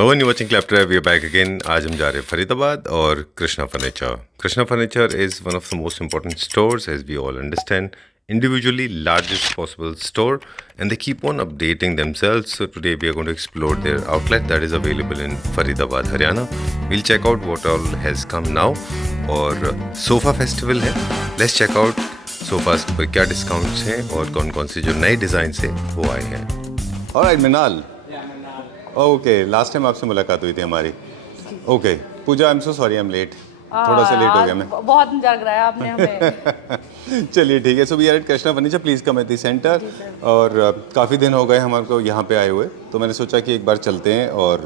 Hello and you're watching Claptrap. We are back again. आज हम जा रहे हैं फरीदाबाद और Krishna furniture. Krishna furniture is one of the most important stores, as we all understand. Individually largest possible store, and they keep on updating themselves. So today we are going to explore their outlet that is available in Faridabad, Haryana. We'll check out what all has come now. और sofa festival है. Let's check out sofas पर क्या discounts हैं और कौन कौन से जो नए डिज़ाइन से वो आए हैं. Alright, Minal. Okay, last time आपसे मुलाकात हुई थी हमारी. Okay, Pooja, I am so sorry, I am late. थोड़ा सा लेट हो गया मैं. बहुत इंतजार कराया आपने हमें. चलिए ठीक है. So we are at Krishna furniture. Please come at the centre. और काफ़ी दिन हो गए हमारे को यहाँ पे आए हुए, तो मैंने सोचा कि एक बार चलते हैं और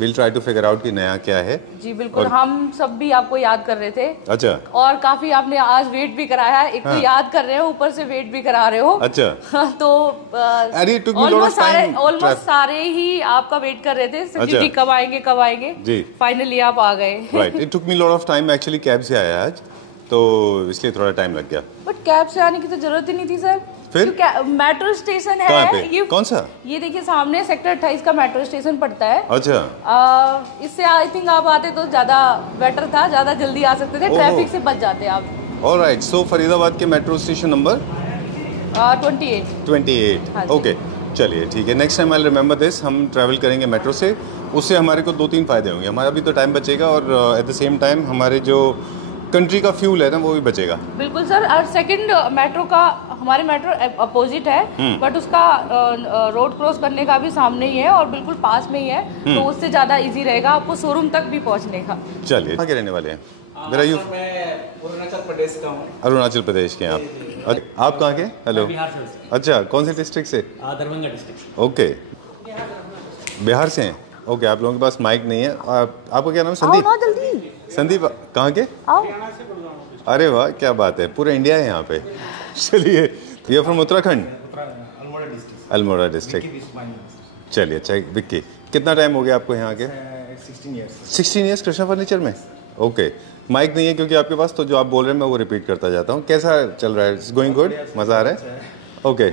will try to figure out कि नया क्या है. जी बिल्कुल. हम सब भी आपको याद कर रहे थे. अच्छा. और काफी आपने आज वेट भी कराया. एक तो याद कर रहे हो, ऊपर से वेट भी करा रहे हो. अच्छा. तो ऑलमोस्ट सारे ही आपका वेट कर रहे थे. जी कब आएंगे कब आएंगे. जी फाइनली आप आ गए. Right. It took me lot of time. Actually cab से आया आज, तो इसलिए थोड़ा टाइम लग गया. बट कैब से आने की तो जरूरत ही नहीं थी सर. फिर मेट्रो स्टेशन है ये. कौन सा? ये देखिए सामने सेक्टर 28 का मेट्रो स्टेशन पड़ता है. अच्छा. इससे आई थिंक आप आते तो ज्यादा बेटर था. ज्यादा जल्दी आ सकते थे. ट्रैफिक से बच जाते आप. ऑलराइट. सो फरीदाबाद के मेट्रो स्टेशन नंबर 28. ओके, चलिए ठीक है. Next time I remember this. हम ट्रैवल करेंगे मेट्रो से. उससे हमारे को 2-3 फायदे होंगे. हमारा भी तो टाइम बचेगा और एट द सेम टाइम हमारे जो कंट्री का फ्यूल है ना, वो भी बचेगा. बिल्कुल सर. और सेकंड मेट्रो का, हमारे मेट्रो अपोजिट है, बट उसका रोड क्रॉस करने का भी सामने ही है और बिल्कुल पास में ही है. तो उससे ज़्यादा इजी रहेगा आपको शोरूम तक भी पहुंचने का. चलिए. कहाँ के रहने वाले हैं? मैं अरुणाचल प्रदेश का हूँ. अरुणाचल प्रदेश के आप. आप कहाँ के? हेलो. अच्छा, कौन से डिस्ट्रिक्ट से? दरभंगा डिस्ट्रिक्ट. ओके, बिहार से हैं. ओके, आप लोगों के पास माइक नहीं है. आपका क्या नाम है? संदीप. जल्दी. संदीप कहाँ के? आओ. अरे वाह, क्या बात है. पूरा इंडिया है यहाँ पे. चलिए. ये फ्रॉम उत्तराखंड. अल्मोड़ा डिस्ट्रिक्ट. चलिए अच्छा. विक्की, कितना टाइम हो गया आपको यहाँ के? 16 ईयर्स कृष्णा फर्नीचर में. ओके. माइक नहीं है क्योंकि आपके पास, तो जो आप बोल रहे हैं मैं वो रिपीट करता जाता हूँ. कैसा चल रहा है? It's going good. मज़ा आ रहा है? ओके.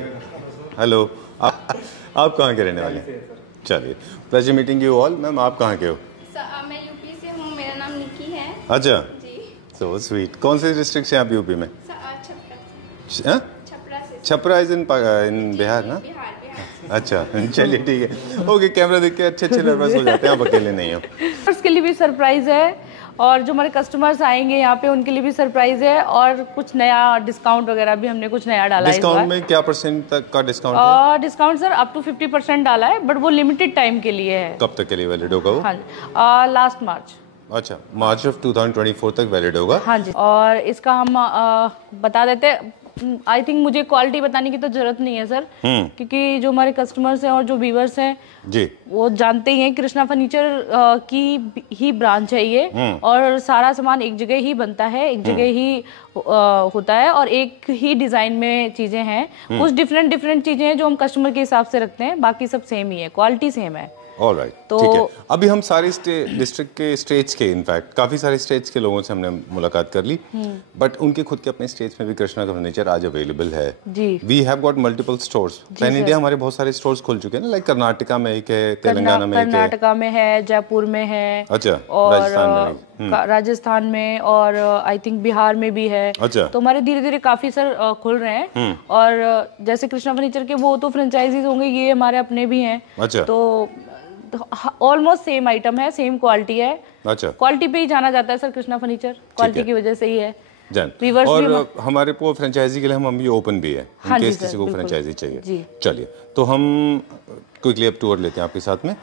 हेलो. आप कहाँ के रहने वाले हैं? चलिए. Pleasure meeting you all. Ma'am, आप कहाँ के हो? मैं यूपी से हूँ. मेरा नाम निकी है. अच्छा. जी. So sweet. कौन से डिस्ट्रिक्ट से आप यूपी में? छपरा इज इन बिहार ना? बिहार. अच्छा. चलिए ठीक है. ओके, कैमरा देख के अच्छे नर्वस हो जाते हैं. आप अकेले नहीं हो. उसके लिए भी सरप्राइज है और जो हमारे कस्टमर्स आएंगे यहाँ पे उनके लिए भी सरप्राइज है. और कुछ नया डिस्काउंट वगैरह भी हमने कुछ नया डाला है. डिस्काउंट में क्या % तक का डिस्काउंट है? डिस्काउंट सर अप टू 50% डाला है, बट वो लिमिटेड टाइम के लिए है. कब तक के लिए वैलिड होगा वो? हाँ, लास्ट मार्च. अच्छा, मार्च ऑफ 2024 तक वैलिड होगा. हाँ जी. और इसका हम बता देते हैं. आई थिंक मुझे क्वालिटी बताने की तो जरूरत नहीं है सर, क्योंकि जो हमारे कस्टमर्स हैं और जो व्यूअर्स हैं जी, वो जानते ही हैं. कृष्णा फर्नीचर की ही ब्रांच है ये. और सारा सामान एक जगह ही बनता है, एक जगह ही होता है और एक ही डिजाइन में चीजें हैं. कुछ डिफरेंट चीजें हैं जो हम कस्टमर के हिसाब से रखते हैं, बाकी सब सेम ही है. क्वालिटी सेम है. ऑलराइट. तो ठीक है. अभी हम सारे डिस्ट्रिक्ट के स्टेट्स के, इनफैक्ट काफी सारे स्टेट्स के लोगों से हमने मुलाकात कर ली, बट उनके खुद के अपने स्टेट्स में भी कृष्णा का फर्नीचर आज अवेलेबल है. जी. We have got multiple stores. Pan India हमारे बहुत सारे स्टोर्स खुल चुके हैं ना. लाइक कर्नाटका में एक है, तेलंगाना में एक है, कर्नाटका में है, जयपुर में है. अच्छा. और राजस्थान में और आई थिंक बिहार में भी है. अच्छा. तो हमारे धीरे धीरे काफी सर खुल रहे हैं. और जैसे कृष्णा फर्नीचर के वो तो फ्रेंचाइजीज होंगे, ये हमारे अपने भी हैं. अच्छा. तो ऑलमोस्ट सेम आइटम है, सेम क्वालिटी है. अच्छा. क्वालिटी पे ही जाना जाता है सर कृष्णा फर्नीचर. क्वालिटी की वजह से ही है. और हमारे को फ्रेंचाइजी के लिए हम अभी ओपन भी है, इन केस किसी को फ्रेंचाइजी चाहिए. चलिए, तो हम क्विकली अब टूर लेते हैं आपके साथ में.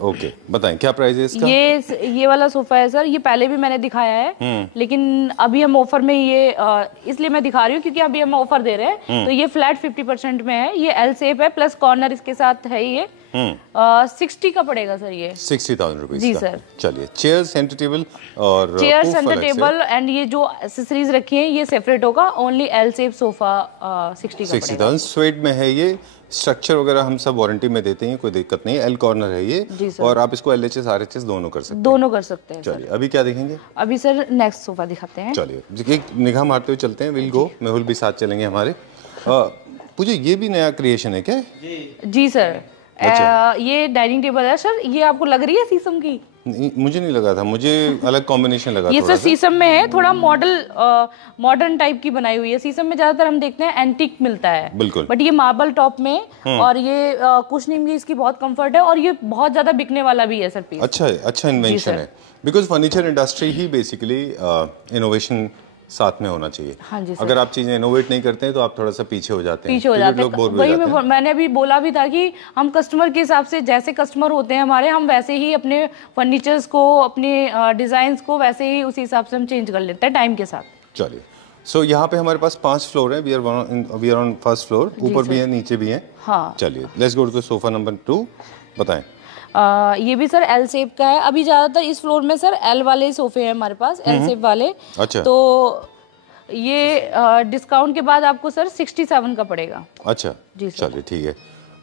ओके, बताएं क्या प्राइस है इसका? ये वाला सोफा है सर. ये पहले भी मैंने दिखाया है, लेकिन अभी हम ऑफर में ये इसलिए मैं दिखा रही हूँ क्योंकि अभी हम ऑफर दे रहे हैं. तो ये फ्लैट 50% में है. ये एल शेप है, प्लस कॉर्नर इसके साथ है. ये 60 का पड़ेगा सर. ये 60,000 रुपीज जी का. सर. चलिए. चेयर, सेंटर टेबल और चेयर, सेंटर टेबल एंड ये जो एक्सेसरीज रखी है ये सेपरेट होगा. Only L shape sofa 60,000. Sweat में है ये. स्ट्रक्चर वगैरह हम सब वारंटी में देते हैं, कोई दिक्कत नहीं है. एल कॉर्नर है ये, और आप इसको LHS RHS दोनों कर सकते हैं. दोनों कर सकते हैं. चलिए, अभी क्या देखेंगे? अभी सर नेक्स्ट सोफा दिखाते हैं. चलिए, एक निगाह मारते हुए चलते हैं. Will go. मेहुल भी साथ चलेंगे हमारे. पूजा, ये भी नया क्रिएशन है क्या? जी सर. ये डाइनिंग टेबल है सर, ये आपको लग रही है शीशम की? मुझे नहीं लगा था, मुझे अलग कॉम्बिनेशन लगा। ये सर शीशम में है, थोड़ा मॉडर्न टाइप की बनाई हुई है। शीशम में ज्यादातर हम देखते हैं एंटीक मिलता है, बिल्कुल, बट ये मार्बल टॉप में, और ये कुशनिंग की इसकी बहुत कंफर्ट है, और ये बहुत ज्यादा बिकने वाला भी है सर पीस। अच्छा इन्वेंशन है, because furniture industry he basically innovation साथ में होना चाहिए। हाँ जी सर। अगर आप चीजें इनोवेट नहीं करते हैं तो आप थोड़ा सा पीछे हो जाते हैं, लोग बोर हो वही जाते हैं। मैंने अभी बोला भी था कि हम कस्टमर के हिसाब से, जैसे कस्टमर होते हैं हमारे, हम वैसे ही अपने फर्नीचर्स को, अपने डिजाइन्स को वैसे ही उसी हिसाब से हम चेंज कर लेते हैं टाइम के साथ। चलिए, सो यहाँ पे हमारे पास 5 फ्लोर है। We are on first floor, ऊपर भी है नीचे भी है। हाँ, चलिए let's go to sofa number 2, बताएं। ये भी सर एल शेप का है। अभी ज्यादातर इस फ्लोर में सर एल वाले सोफे हैं हमारे पास, एल शेप वाले। अच्छा, तो ये डिस्काउंट के बाद आपको सर 67 का पड़ेगा। अच्छा जी सर। चलिए ठीक है,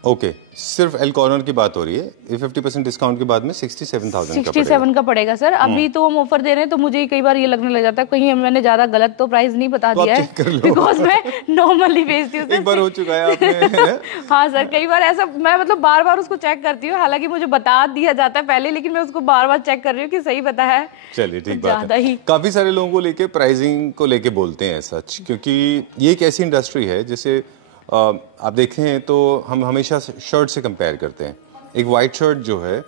ओके। सिर्फ एल कॉर्नर की बात हो रही है, 50% डिस्काउंट के बाद में 67,000 का पड़ेगा सर। अभी तो हम ऑफर दे रहे हैं, तो मुझे कई बार ये लगने लग जाता है कहीं मैंने ज्यादा गलत तो प्राइस नहीं बता दिया है, बिकॉज मैं नॉर्मली बेचती हूँ। एक बार हो चुका है आपने। हाँ सर, कई बार ऐसा मैं मतलब बार बार उसको चेक करती हूँ, हालांकि मुझे बता दिया जाता है पहले, लेकिन मैं उसको बार बार चेक कर रही हूँ कि सही पता है। चलिए ठीक बात है। काफी सारे लोगों को लेके प्राइसिंग को लेके बोलते हैं सच, क्योंकि ये एक ऐसी इंडस्ट्री है जैसे आप देखें तो हम हमेशा शर्ट से कंपेयर करते हैं। एक वाइट शर्ट जो है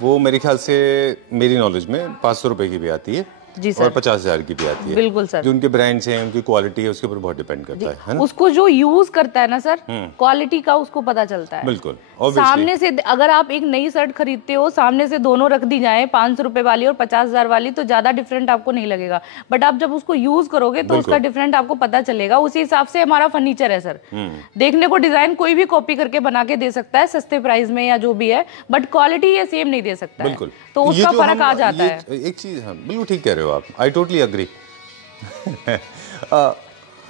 वो मेरे ख्याल से, मेरी नॉलेज में 500 रुपए की भी आती है जी सर, और 50,000 की भी आती है। बिल्कुल सर। जो उनके ब्रांड्स हैं, उनकी क्वालिटी है, उसके ऊपर बहुत डिपेंड करता है ना? उसको जो यूज करता है ना सर, क्वालिटी का उसको पता चलता है। बिल्कुल, सामने से अगर आप एक नई शर्ट खरीदते हो, सामने से दोनों रख दी जाए, 500 रुपए वाली और 50,000 वाली, तो ज्यादा डिफरेंट आपको नहीं लगेगा। बट आप जब उसको यूज करोगे तो उसका डिफरेंट आपको पता चलेगा। उसी हिसाब से हमारा फर्नीचर है सर। देखने को डिजाइन कोई भी कॉपी करके बना के दे सकता है सस्ते प्राइस में या जो भी है, बट क्वालिटी ये सेम नहीं दे सकता है, तो उसका फर्क आ जाता है। एक चीज, हाँ बिल्कुल ठीक कह रहे हो आप, आई टोटली अग्री।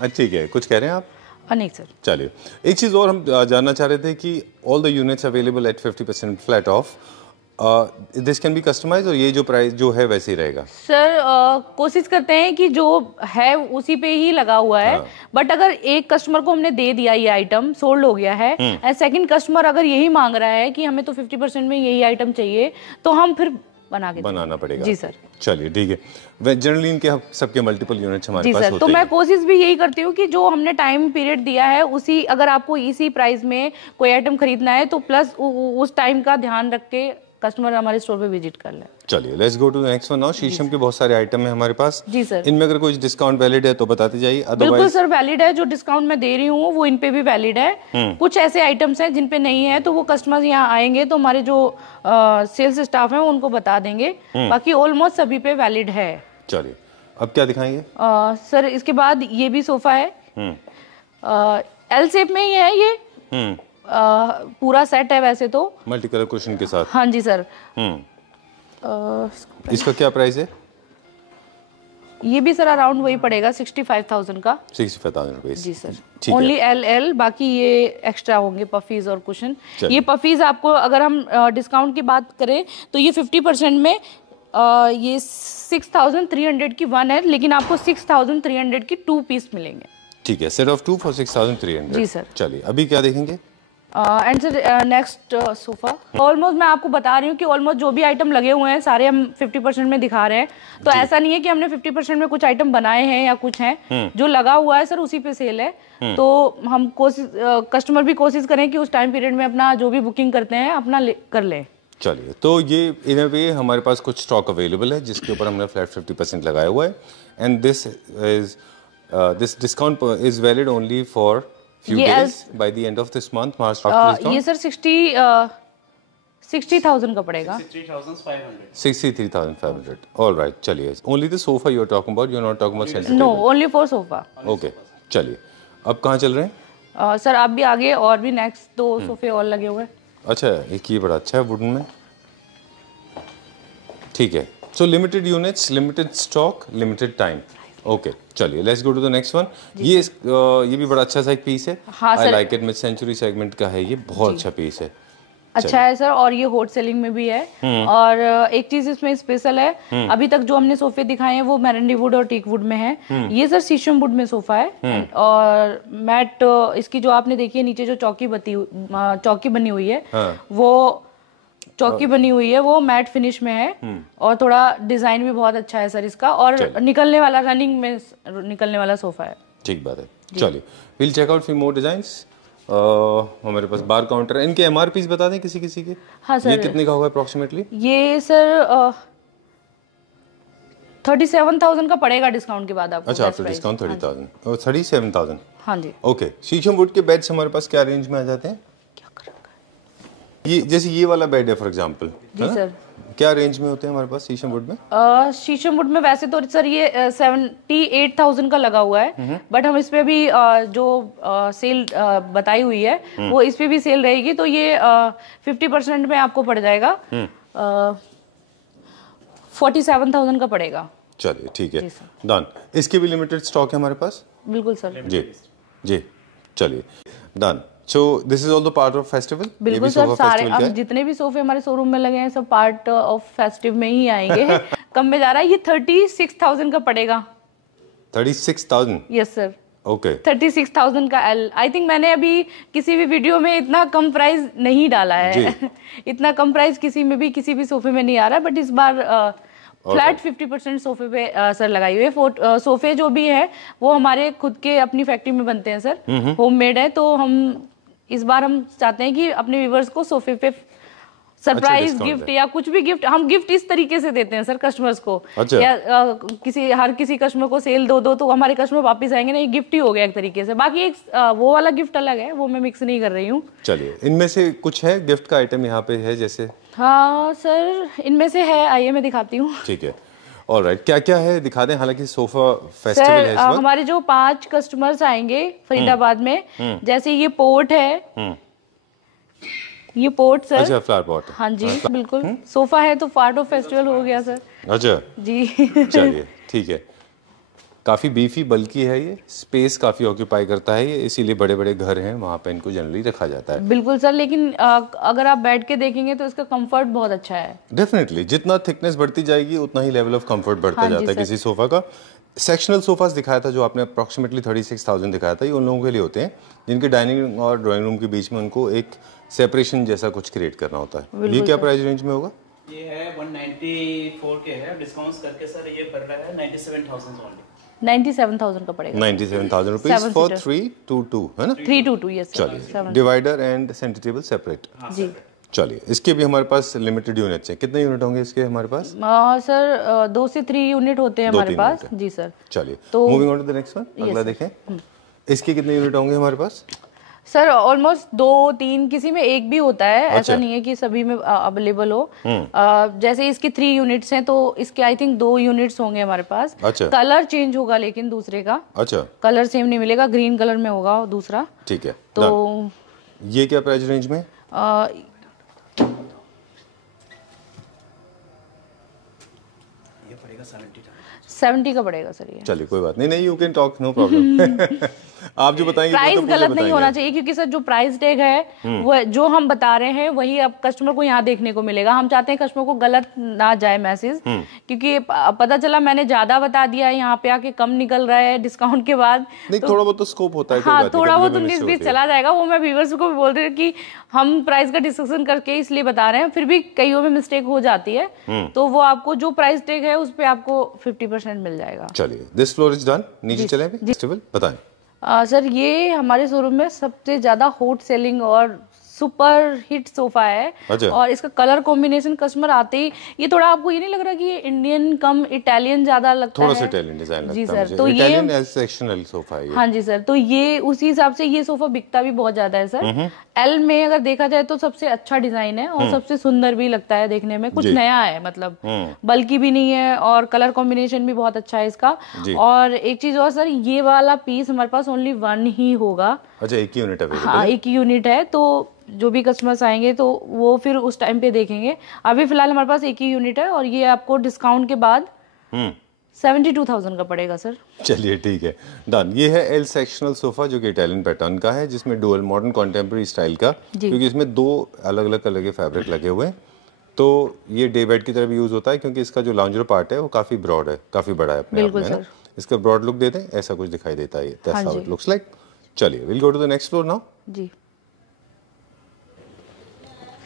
ठीक है, कुछ कह रहे हैं आप? नहीं सर। चलिए, एक चीज और हम जानना चाह रहे थे कि all the units available at 50% flat off, this can be customise, और ये जो प्राइस जो है वैसे ही रहेगा सर? कोशिश करते हैं कि जो है उसी पे ही लगा हुआ है। बट अगर एक कस्टमर को हमने दे दिया, ये आइटम सोल्ड हो गया है, एंड सेकंड कस्टमर अगर यही मांग रहा है कि हमें तो 50% में यही आइटम चाहिए, तो हम फिर बनाना पड़ेगा जी सर। चलिए ठीक है। जनरली इनके सबके मल्टीपल यूनिट्स हमारे पास होते हैं। तो मैं कोशिश भी यही करती हूँ कि जो हमने टाइम पीरियड दिया है उसी, अगर आपको इसी प्राइस में कोई आइटम खरीदना है तो प्लस उस टाइम का ध्यान रख के कस्टमर हमारे स्टोर पे विजिट कर ले। चलिए, let's go to the next one now. शीशम के बहुत सारे आइटम है हमारे पास जी सर। इनमें अगर कोई डिस्काउंट वैलिड है तो बताते जाइए, बिल्कुल सर वैलिड है। जो डिस्काउंट मैं दे रही हूँ वो इन पे भी वैलिड है। कुछ ऐसे आइटम्स हैं जिन पे नहीं है, तो वो कस्टमर्स यहाँ आएंगे तो हमारे जो सेल्स स्टाफ है उनको बता देंगे, बाकी ऑलमोस्ट सभी पे वैलिड है। चलिए, अब क्या दिखाएंगे? सर इसके बाद ये भी सोफा है, एल शेप में ही है ये। पूरा सेट है वैसे तो, मल्टी कलर कुशन के साथ। हाँ जी सर। इसका क्या प्राइस है? ये भी सर अराउंड वही पड़ेगा 65,000 का। 65,000 रुपए जी सर। ओनली एल, बाकी ये एक्स्ट्रा होंगे पफीज और कुशन। ये पफीज आपको अगर हम डिस्काउंट की बात करें तो ये 50% में ये 6,300 की वन है, लेकिन आपको 6,300 की 2 पीस मिलेंगे। ठीक है, सेट ऑफ 2 फॉर 6,300। जी सर। चलिए, अभी क्या देखेंगे? And sir next sofa. Almost मैं आपको बता रही हूँ कि ऑलमोस्ट जो भी आइटम लगे हुए हैं सारे हम 50% में दिखा रहे हैं, तो ऐसा नहीं है कि हमने 50% में कुछ आइटम बनाए हैं या कुछ हैं। जो लगा हुआ है सर उसी पे सेल है, तो हम कस्टमर भी कोशिश करें कि उस टाइम पीरियड में अपना जो भी बुकिंग करते हैं अपना कर लें। चलिए, तो ये इन अ वे हमारे पास कुछ स्टॉक अवेलेबल है जिसके ऊपर हमने फ्लैट 50% लगाया हुआ है, and this discount is valid only for few days by the end of this month, March after discount. ये सर 60,000 का पड़ेगा। 63,500. All right, चलिए। Only the sofa you are talking about, you are not talking about center table. No, only for sofa. Okay, चलिए। अब कहाँ चल रहे हैं? सर आप भी आगे, और भी नेक्स्ट 2 सोफे और लगे हुए हैं। अच्छा, एक ये बड़ा अच्छा है वुडन में। ठीक है, so limited units, limited stock, limited time. Okay, चलिए let's go to the next one. ये भी बड़ा अच्छा सा एक पीस है। I like it. Mid century segment का है ये, बहुत अच्छा पीस है। अच्छा है सर, और ये हॉट सेलिंग में भी है। और एक चीज इसमें स्पेशल है, अभी तक जो हमने सोफे दिखाए हैं वो मैरेंडी वुड और टीक वुड में है। ये सर शीशम वुड में सोफा है। और मैट इसकी जो आपने देखी है नीचे जो चौकी बनी हुई है, वो चौकी बनी हुई है वो मैट फिनिश में है। और थोड़ा डिजाइन भी बहुत अच्छा है सर इसका, और निकलने वाला, रनिंग में निकलने वाला सोफा है। ठीक बात है, चलिए will check out few more designs. हमारे पास बार काउंटर है, इनके एमआरपीस बता दें किसी किसी के। हाँ सर। ये कितने का होगा अप्रोक्सीमेटली? ये सर 37,000 का पड़ेगा डिस्काउंट के बाद आपको। अच्छा, आफ्टर डिस्काउंट 30,000 और 37,000। हाँ जी। ओके, शीशम वुड के बेड्स हमारे पास क्या रेंज में आ जाते हैं? ये जैसे ये वाला बेड है फॉर एग्जांपल, जी सर, क्या रेंज में होते हैं हमारे पास शीशम वुड में? शीशम वुड में वैसे तो सर ये 78,000 का लगा हुआ है, बट हम इस पे भी जो सेल बताई हुई है वो इस पे भी सेल रहेगी, तो ये 50% में आपको पड़ जाएगा, 47,000 का पड़ेगा। चलिए ठीक है, डन। इसके भी लिमिटेड स्टॉक है हमारे पास? बिल्कुल सर। जी चलिए, done. So this is also part of festival? बिल्कुल सर, सारे अब जितने भी सोफे हमारे शोरूम में लगे हैं सब पार्ट ऑफ फेस्टिव में ही आएंगे। कम में जा रहा है, ये 36,000 का पड़ेगा। 36,000? Yes sir. ओके, 36,000 का एल। आई थिंक मैंने अभी किसी भी वीडियो में इतना कम प्राइस नहीं डाला है। इतना कम प्राइस किसी में भी किसी भी सोफे में नहीं आ रहा, बट इस बार फ्लैट 50% सोफे पे सर लगाई हुई है। सोफे जो भी है वो हमारे खुद के अपनी फैक्ट्री में बनते हैं सर, होममेड है। तो हम इस बार हम चाहते हैं कि अपने व्यूवर्स को सोफे पे सरप्राइज गिफ्ट या कुछ भी गिफ्ट, हम गिफ्ट इस तरीके से देते हैं सर कस्टमर्स को। अच्छा। या हर किसी कस्टमर को सेल दो तो हमारे कस्टमर वापस आएंगे ना, ये गिफ्ट ही हो गया एक तरीके से। बाकी एक वो वाला गिफ्ट अलग है, वो मैं मिक्स नहीं कर रही हूँ। चलिए, इनमें से कुछ है गिफ्ट का आइटम यहाँ पे है जैसे? हाँ सर, इनमें से है, आइए मैं दिखाती हूँ। ठीक है, ऑलराइट। क्या क्या है दिखा दें, हालांकि सोफा फेस्टिवल है इस वक्त। हमारे जो 5 कस्टमर्स आएंगे फरीदाबाद में, जैसे ये पोर्ट है, ये पोर्ट सर। अच्छा, फ्लावर पॉट। हाँ जी बिल्कुल, सोफा है तो पार्ट ऑफ फेस्टिवल हो गया सर। अच्छा जी। चलिए ठीक है, काफ़ी बीफी बल्कि है, ये स्पेस काफ़ी ऑक्यूपाई करता है ये, इसीलिए बड़े बड़े घर हैं वहाँ पे इनको जनरली रखा जाता है। बिल्कुल सर, लेकिन अगर आप बैठ के देखेंगे तो इसका कंफर्ट बहुत अच्छा है। डेफिनेटली, जितना थिकनेस बढ़ती जाएगी उतना ही लेवल ऑफ कंफर्ट बढ़ता जाता है किसी सोफा का। सेक्शनल सोफास दिखाया था जो आपने अप्रॉक्सीमेटली 36,000 दिखाया था, ये उन लोगों के लिए होते हैं जिनके डाइनिंग और ड्राइंग रूम के बीच में उनको एक सेपरेशन जैसा कुछ क्रिएट करना होता है। ये क्या प्राइस रेंज में होगा? ये है 194 के है, डिस्काउंट करके सर ये पड़ रहा है 97,000 ओनली। 97,000 का पड़ेगा। 97,000 रुपीज फॉर 322 है ना? 322 यस। चलिए, divider and centre table separate. जी चलिए, इसके भी हमारे पास लिमिटेड यूनिट्स हैं। कितने यूनिट होंगे इसके हमारे पास? सर 2 से 3 यूनिट होते हैं हमारे पास। जी सर। चलिए, तो moving on to the next one, अगला देखें। इसके कितने यूनिट होंगे हमारे पास? सर ऑलमोस्ट 2-3, किसी में एक भी होता है। अच्छा। ऐसा नहीं है कि सभी में अवेलेबल हो। जैसे इसकी 3 यूनिट्स हैं तो इसके आई थिंक 2 यूनिट्स होंगे हमारे पास। अच्छा। कलर चेंज होगा लेकिन दूसरे का। अच्छा। कलर सेम नहीं मिलेगा, ग्रीन कलर में होगा दूसरा। ठीक है, तो ये क्या प्राइस रेंज में? ये पड़ेगा 70 का पड़ेगा सर ये। चलिए कोई बात नहीं, you can talk, no problem. आप जो बताएंगे प्राइस गलत नहीं होना चाहिए, क्योंकि सर जो प्राइस टैग है वो जो हम बता रहे हैं वही अब कस्टमर को यहाँ देखने को मिलेगा। हम चाहते हैं कस्टमर को गलत ना जाए मैसेज, क्योंकि पता चला मैंने ज्यादा बता दिया, यहाँ पे आके कम निकल रहा है डिस्काउंट के बाद। नहीं, थोड़ा बहुत तो स्कोप होता है। हाँ, थोड़ा बहुत 19-20 चला जाएगा, वो मैं व्यूअर्स को भी बोल रही हूँ कि हम प्राइस का डिस्कशन करके इसलिए बता रहे हैं, फिर भी कईयों में मिस्टेक हो जाती है, तो वो आपको जो प्राइस टैग है उस पे आपको 50% मिल जाएगा। चलिए, दिस फ्लोर इज डन। नीचे चले बताएं। सर ये हमारे शोरूम में सबसे ज्यादा हॉट सेलिंग और सुपर हिट सोफा है। अच्छा। और इसका कलर कॉम्बिनेशन कस्टमर आते ही, ये थोड़ा आपको ये नहीं लग रहा कि ये इंडियन कम इटालियन ज्यादा लगता है? थोड़ा सा इटालियन डिजाइन लगता है। जी सर, तो ये सेक्शनल सोफा है। हाँ जी सर, तो ये उसी हिसाब से ये सोफा बिकता भी बहुत ज्यादा है सर। एल में अगर देखा जाए तो सबसे अच्छा डिजाइन है और सबसे सुंदर भी लगता है देखने में, कुछ नया है, मतलब बल्कि भी नहीं है, और कलर कॉम्बिनेशन भी बहुत अच्छा है इसका। और एक चीज और सर, ये वाला पीस हमारे पास ओनली 1 ही होगा। अच्छा, एक ही यूनिट अवेलेबल है? हाँ, एक ही यूनिट है, तो जो भी कस्टमर्स आएंगे तो वो फिर उस टाइम पे देखेंगे। अभी फिलहाल हमारे पास एक ही यूनिट है, और ये आपको डिस्काउंट के बाद 72,000 का पड़ेगा सर। चलिए ठीक है, डन। ये है एल सेक्शनल सोफा जो कि इटालियन पैटर्न का है, जिसमें डुअल मॉडर्न कॉन्टेम्प्रेरी स्टाइल का, क्योंकि इसमें दो अलग अलग कलर के फैब्रिक लगे हुए हैं। तो ये डे बेड की तरह भी यूज़ होता है, क्योंकि इसका जो लाउंजर पार्ट है वो काफ़ी ब्रॉड है, काफ़ी बड़ा है अपने आप में, है ना। इसका ब्रॉड लुक देते हैं, ऐसा कुछ दिखाई देता है, that's how it looks like. चलिए will go to the next floor now. जी,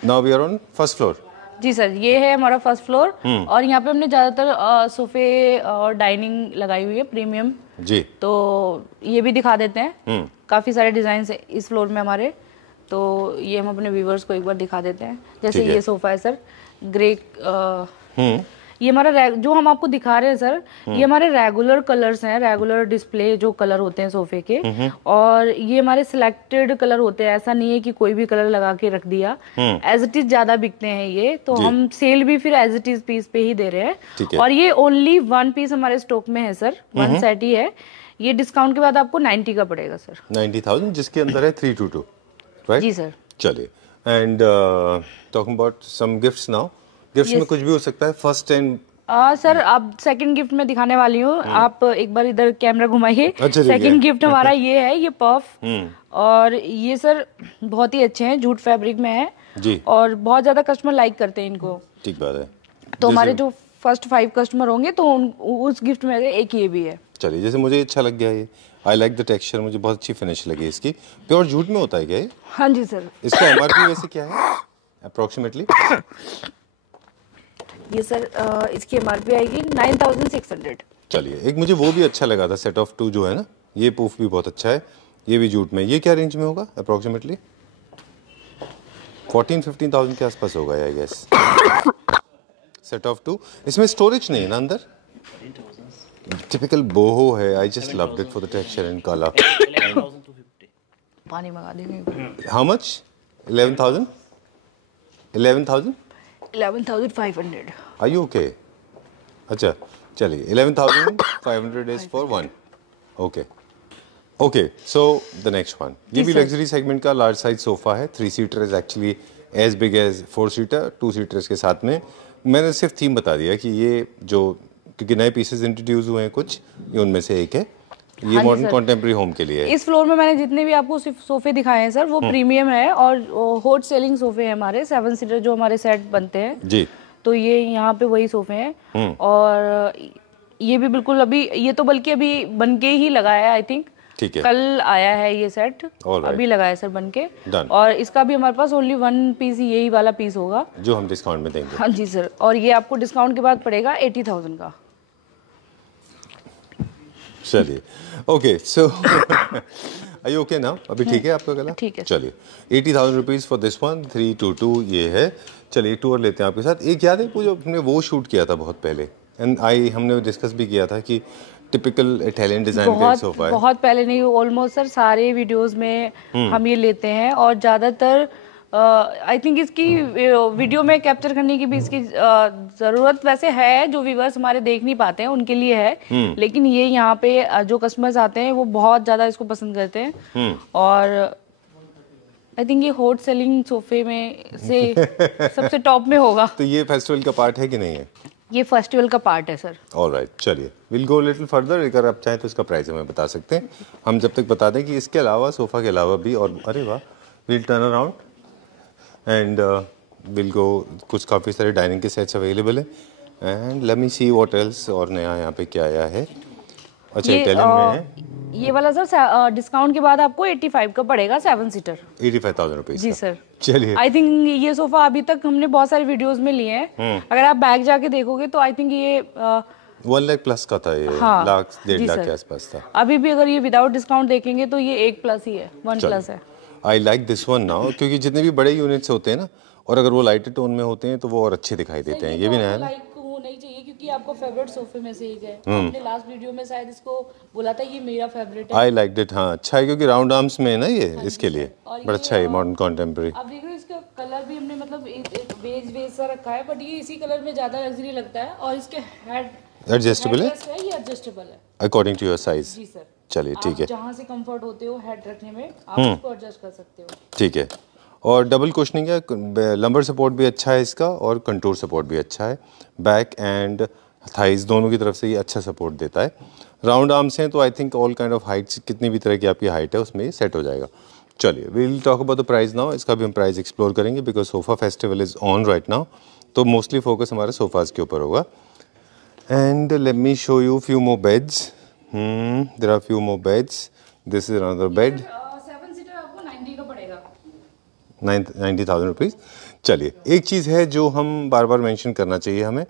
now we are on first floor. जी सर, ये है हमारा फर्स्ट फ्लोर और यहाँ पे हमने ज़्यादातर सोफे और डाइनिंग लगाई हुई है प्रीमियम जी। तो ये भी दिखा देते हैं। काफ़ी सारे डिज़ाइन है इस फ्लोर में हमारे, तो ये हम अपने व्यूवर्स को एक बार दिखा देते हैं। जैसे ये सोफ़ा है सर, ग्रे ये हमारा जो हम आपको दिखा रहे हैं सर, ये हमारे रेगुलर कलर्स हैं, रेगुलर डिस्प्ले जो कलर होते हैं सोफे के, और ये हमारे सिलेक्टेड कलर होते हैं। ऐसा नहीं है कि कोई भी कलर लगा के रख दिया, एज इट इज ज्यादा बिकते हैं ये, तो हम सेल भी फिर एज इट इज पीस पे ही दे रहे हैं। और ये ओनली 1 पीस हमारे स्टॉक में है सर, 1 सेट ही है। ये डिस्काउंट के बाद आपको 90 का पड़ेगा सर। 90,000, जिसके अंदर है 322, राइट? जी सर। चलिए, and talking about some gifts now. Gifts में कुछ भी हो सकता है। फर्स्ट एंड सर अब सेकंड गिफ्ट में दिखाने वाली हूँ, आप एक बार इधर कैमरा घुमाइए। सेकंड गिफ्ट हमारा ये है, ये पफ, और ये सर बहुत ही अच्छे हैं, जूट फैब्रिक में है जी, और बहुत ज्यादा कस्टमर लाइक करते हैं इनको। ठीक बात है। तो हमारे जो फर्स्ट 5 कस्टमर होंगे तो उस गिफ्ट में एक ये भी है। चलिए, जैसे मुझे अच्छा लग गया ये, आई लाइक द टेक्सचर, मुझे बहुत अच्छी फिनिश लगी इसकी। प्योर जूट में होता है क्या ये? हाँ जी सर। इसका एमआरपी वैसे क्या है अप्रोक्सीमेटली? ये सर इसकी एमआरपी आएगी 9,600। चलिए, एक मुझे वो भी अच्छा लगा था, सेट ऑफ 2 जो है ना, ये पूफ भी बहुत अच्छा है, ये भी जूट में। ये क्या रेंज में होगा अप्रोक्सीमेटली? 14-15,000 के आसपास होगा आई गेस। Set off 2। इसमें स्टोरेज नहीं है ना अंदर? टिपिकल बोहो है। I just loved it for the texture and colour. 11,250। पानी मंगा देंगे। How much? 11,000? 11,000? 11,500। Are you okay? अच्छा, चलिए, 11,500 is for 1. Okay. Okay, so the next one. ये भी लग्जरी सेगमेंट का लार्ज साइज सोफा है। 3 seater is actually as big as 4 seater, 2 seaters के साथ में। मैंने सिर्फ थीम बता दिया कि ये जो, क्योंकि नए पीसेस इंट्रोड्यूस हुए हैं कुछ, ये उनमें से एक है। ये मॉडर्न कॉन्टेम्प्रेरी होम के लिए है। इस फ्लोर में मैंने जितने भी आपको सिर्फ सोफे दिखाए हैं सर, वो प्रीमियम है और हॉट सेलिंग सोफे हैं हमारे, 7 सीटर जो हमारे सेट बनते हैं जी। तो ये यहाँ पे वही सोफे हैं। और ये भी बिल्कुल अभी, ये तो बल्कि अभी बनके ही लगाया है, आई थिंक ठीक है, कल आया है ये सेट, अभी लगाया सर बनके। और इसका भी हमारे पास ओनली 1 पीस ही, यही वाला पीस होगा जो हम डिस्काउंट में देंगे। हाँ जी सर, और ये आपको डिस्काउंट के बाद पड़ेगा 80,000 का। चलिए, ओके, सो आई ओके नाउ? अभी ठीक है आपका गला? ठीक है। चलिए, 80,000 रुपीज़ फॉर दिस वन, 322 ये है। चलिए, टूर लेते हैं आपके साथ। एक याद है वो जो हमने वो शूट किया था बहुत पहले, एंड हमने डिस्कस भी किया था कि टिपिकल इटालियन डिजाइन का सोफा है। बहुत पहले नहीं, ऑलमोस्ट सर सारे वीडियोस में हम ये लेते हैं, और ज्यादातर आई थिंक इसकी वीडियो में कैप्चर करने की भी इसकी जरूरत वैसे है, जो व्यूअर्स हमारे देख नहीं पाते हैं उनके लिए है, लेकिन ये यहाँ पे जो कस्टमर्स आते हैं वो बहुत ज्यादा इसको पसंद करते हैं। और आई थिंक ये हॉट सेलिंग सोफे में से सबसे टॉप में होगा। तो ये फेस्टिवल का पार्ट है कि नहीं है? ये फेस्टिवल का पार्ट है सर। ऑलराइट, चलिए, विल गो लिटिल फर्दर। अगर आप चाहें तो इसका प्राइस हमें बता सकते हैं। हम जब तक बता दें कि इसके अलावा, सोफा के अलावा भी, और अरे वाह, will turn around and will go, कुछ काफ़ी सारे डाइनिंग के सेट्स अवेलेबल हैं, and let me see what else, और नया यहाँ पे क्या आया है। अच्छा, इटालियन में है ये वाला सर, डिस्काउंट के बाद आपको 85 का पड़ेगा, 7 सीटर। 85,000 रुपीज़ जी सर। चलिए, आई थिंक ये सोफा अभी तक हमने बहुत सारे वीडियोस में लिए हैं, अगर आप बैक जाके देखोगे तो आई थिंक ये 1 लाख प्लस का था, ये हाँ, लाख 1.5 लाख के आसपास था। अभी भी अगर ये विदाउट डिस्काउंट देखेंगे तो ये 1 प्लस ही है, 1 प्लस है। I like this one now, क्योंकि जितने भी बड़े यूनिट्स होते हैं ना, और अगर वो लाइटर टोन में होते हैं तो वो और अच्छे दिखाई देते हैं। ये भी नया है ना? होना ही चाहिए, क्योंकि आपका फेवरेट सोफे में से एक है। आपने लास्ट वीडियो में शायद इसको बोला था ये मेरा फेवरेट है। I like it. हाँ, अच्छा है, क्योंकि राउंड आर्म्स में है ना ये, इसके लिए बड़ा अच्छा है मॉडर्न कॉन्टेम्प्रेरी। अब देख रहे हो इसका कलर भी हमने मतलब एक बेज सा रखा है, बट ये इसी कलर में ज्यादा लग्जरी लगता है, और इसके हेड एडजस्टेबल है, ये एडजस्टेबल है अकॉर्डिंग टू योर साइज। जी सर। चलिए, ठीक है, जहाँ से कंफर्ट होते हो हेड रखने में, आप इसको एडजस्ट कर सकते हो। ठीक है। और डबल कुशनिंग है, लंबर सपोर्ट भी अच्छा है इसका, और कंटूर सपोर्ट भी अच्छा है। बैक एंड थाइज दोनों की तरफ से ये अच्छा सपोर्ट देता है। राउंड आर्म्स हैं तो I think all kind of Heights, कितनी भी तरह की आपकी हाइट है उसमें ये सेट हो जाएगा। चलिए we will talk about the price now. इसका भी हम प्राइस एक्सप्लोर करेंगे because sofa festival is on right now, तो मोस्टली फोकस हमारे सोफ़ाज़ के ऊपर होगा। And let me show you few more beds. There are few more beds. This is another bed. 7 seater आपको 90 का पड़ेगा, 90,000 रुपीज़। चलिए एक चीज़ है जो हम बार बार मेंशन करना चाहिए हमें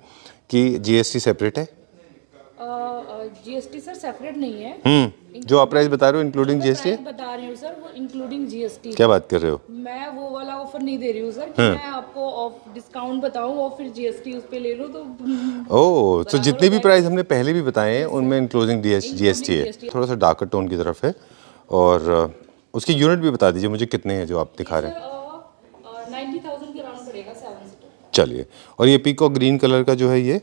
कि जीएसटी सेपरेट है। जीएसटी सर सेपरेट नहीं है। जो आप प्राइस बता रहे हो इंक्लूडिंग जीएसटी है? बता रही हूँ सर, वो इंक्लूडिंग जीएसटी। क्या बात कर रहे हो? मैं वो वाला ऑफर नहीं दे रही हूँ सर कि मैं आपको ऑफ डिस्काउंट बताऊँ और फिर जीएसटी उस पे ले लो तो। ओह, तो जितने भी प्राइस हमने पहले भी बताए हैं उनमें इंक्लूडिंग जीएसटी है। थोड़ा सा डार्कर टोन की तरफ है और उसकी यूनिट भी बता दीजिए मुझे कितने हैं जो आप दिखा रहे हैं। 90,000 के अराउंड पड़ेगा 7 सीटर। चलिए, और ये पीकॉक ग्रीन कलर का जो है ये